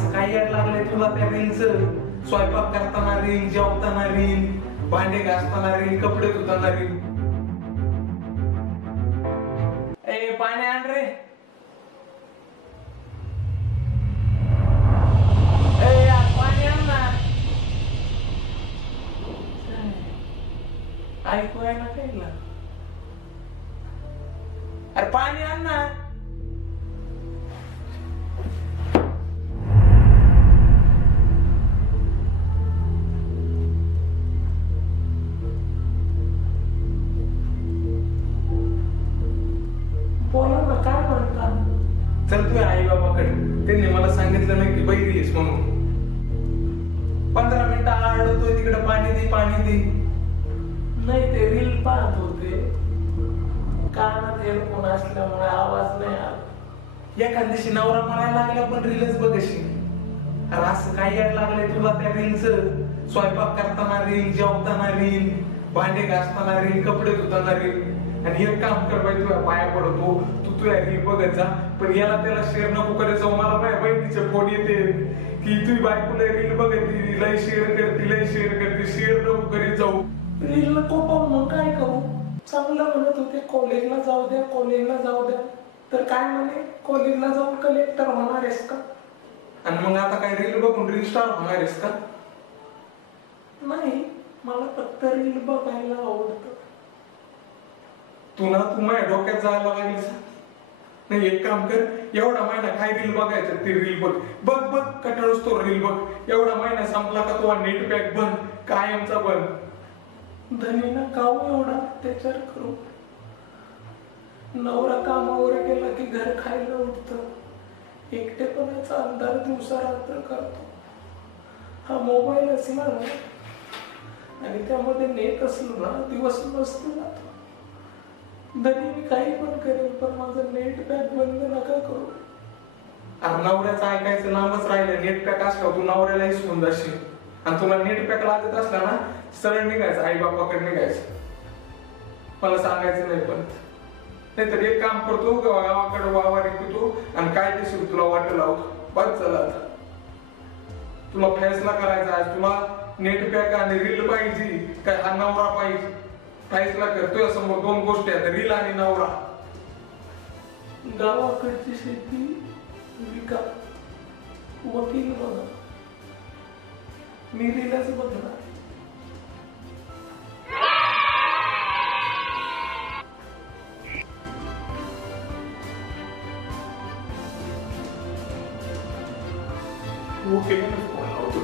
असं काय यायला लागलंय तुला त्या रीलचं? स्वयंपाक करताना रील, जेवताना रील, भांडे घासताना रील, कपडे धुताना रील. ए पाणी आण रे. ए यार पाणी आण ना. ऐकू आहे ना काहीला? अरे पाणी आण ना. बोला ना काय म्हणता? चल तू आई बाबाकडे. त्यांनी मला सांगितलं नाही की बहिरी आहेस म्हणून. 15 मिनिटं आडतोय तिकडे, पाणी दे पाणी दे. नाही ते रील पाहत होते, कानात हेडफोन असल्यामुळे आवाज नाही आला. एखाद दिवशी नवरा म्हणायला लागला पण रीलच बघ अशी. अरे असं काय यायला लागलंय तुला त्या रीलचं? स्वयंपाक करताना रील, जेवताना रील, भांडे घासताना रील, कपडे धुताना रील. आणि एक काम कर बाई, तुझ्या पाया पडतो, तू तुझ्या रील बघत जा, पण याला त्याला शेअर नको करत जाऊ. मला माझ्या बहिणीचे फोन येते की तुझी बायकोला रील बघते, लय शेअर करते, लय शेअर करते, शेअर नको करीत जाऊ. रील नको पाहू, मग काय करू? चांगलं म्हणत होते कॉलेजला जाऊ द्या, कॉलेजला जाऊ द्या. तर काय म्हणे, कॉलेजला जाऊन कलेक्टर होणार आहेस का? आणि मग आता काय रील बघून रील स्टार होणार आहेस का? नाही, मला फक्त रील बघायला आवडतं. तू माझ्या डोक्यात जायला लागलीस. नाही एक काम कर, एवढा महिना काय रील बघायचं ते रील बघ बघ बघ, कटाळूस तो रील बघ. एवढा महिना संपला का तुझा नेट पॅक बंद, कायमचा बंद. धनीला काऊ एवढा अत्याचार करू? नवरा कामावर गेला की घर खायला उठतं, एकटेपणाचा अंधार दिवसा रात्र करतो. हा मोबाईल असला ना आणि त्यामध्ये नेट असलं ना, दिवस मस्त जातो. धनी मी काही पण करेल, पण माझं नेट पॅक बंद नका करू. अरे नवऱ्याचं ऐकायचं नामच राहिलं. नेट पॅक असल्यावर तू नवऱ्याला हिसकून जाशील. आणि तुला नेट पॅक लागत असला ना, सरळ निघायचं, आई बापाकडे निघायचं. मला सांगायचं नाही. पण नाहीतर एक काम करतो, गावाकडे वावर विकतो आणि काय ते तुला वाट लावतो. बस चला आता तुला फैसला करायचा आहे. तुला नेट पॅक आणि रील पाहिजे काय हा नवरा पाहिजे? फैसला करतोय समोर दोन गोष्टी आहेत, रील आणि नवरा. गावाकडची शेती विका, वकील बघा, मी रीलच बघणार. ओके, फोन लावतो.